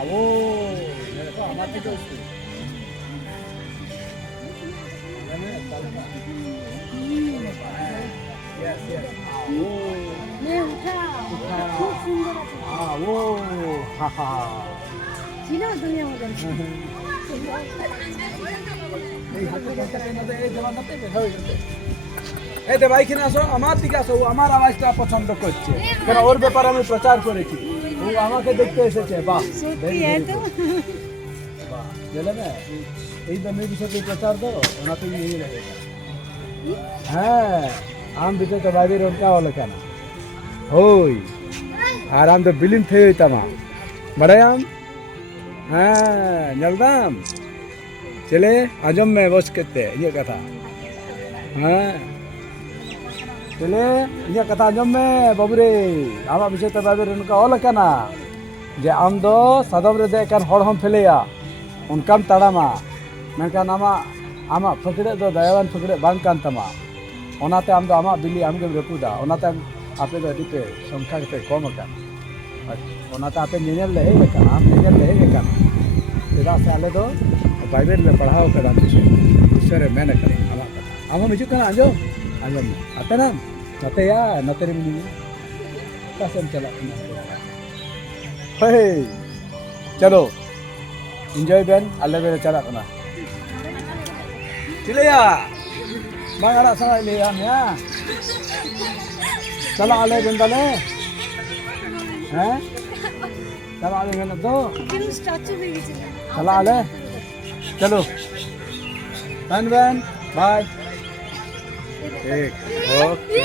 वो देखो हमारे तो मैं उठा खूब सुंदर हाँ वो हाँ हाँ चिनो दुनिया में এই ভাই কিনা আসো আমার দিকে আসো ও আমার আওয়াজটা পছন্দ করছে কারণ ওর ব্যাপারে আমি প্রচার করেছি ও আমাকে দেখতে এসেছে বাহ সত্যি এত বাহ গেলে না এই দামে বিষয়ে প্রচার দাও ওনাতে নিয়ে যাবে হ্যাঁ আম দিতে তো বাইরের ওটা হলো কেন ওই আর আম তো বিলিন থেকে হইতাম बड़ायाम हाँ जलदाम चले आजम में बस करते ये कथा हाँ चले ये कथा आजम में बाबूरे आमा विषय तो बाबूरे उनका ऑल करना जे आम दो सदम रे दे कर हड़ हम फेलेया उनकाम तड़ामा मेनकान आमा फकड़े दो दयावान फकड़े बांग कान तमा ओनाते आम दो आमा बिली आम के रपुदा ओनाते आपे दो अडिपे संख्या के कम कर ओनाते आपे निनेल ले हे का आम निनेल ले हे का तेरा से आले दो बाइबल में पढ़ाओ कदा ईश्वर मेन करे आमा कथा आमा मिजु कना आजो आजो आते ना नते या नते मिनी कसम चला हे चलो एंजॉय बेन आले बेरे चला कना चले या बांगड़ा सा ले हम या चला आले बंदले हैं चला आले बन दो কিন্তু স্ট্যাচু হয়ে গেছে चला आले चलो बहन बहन बाय ठीक ओके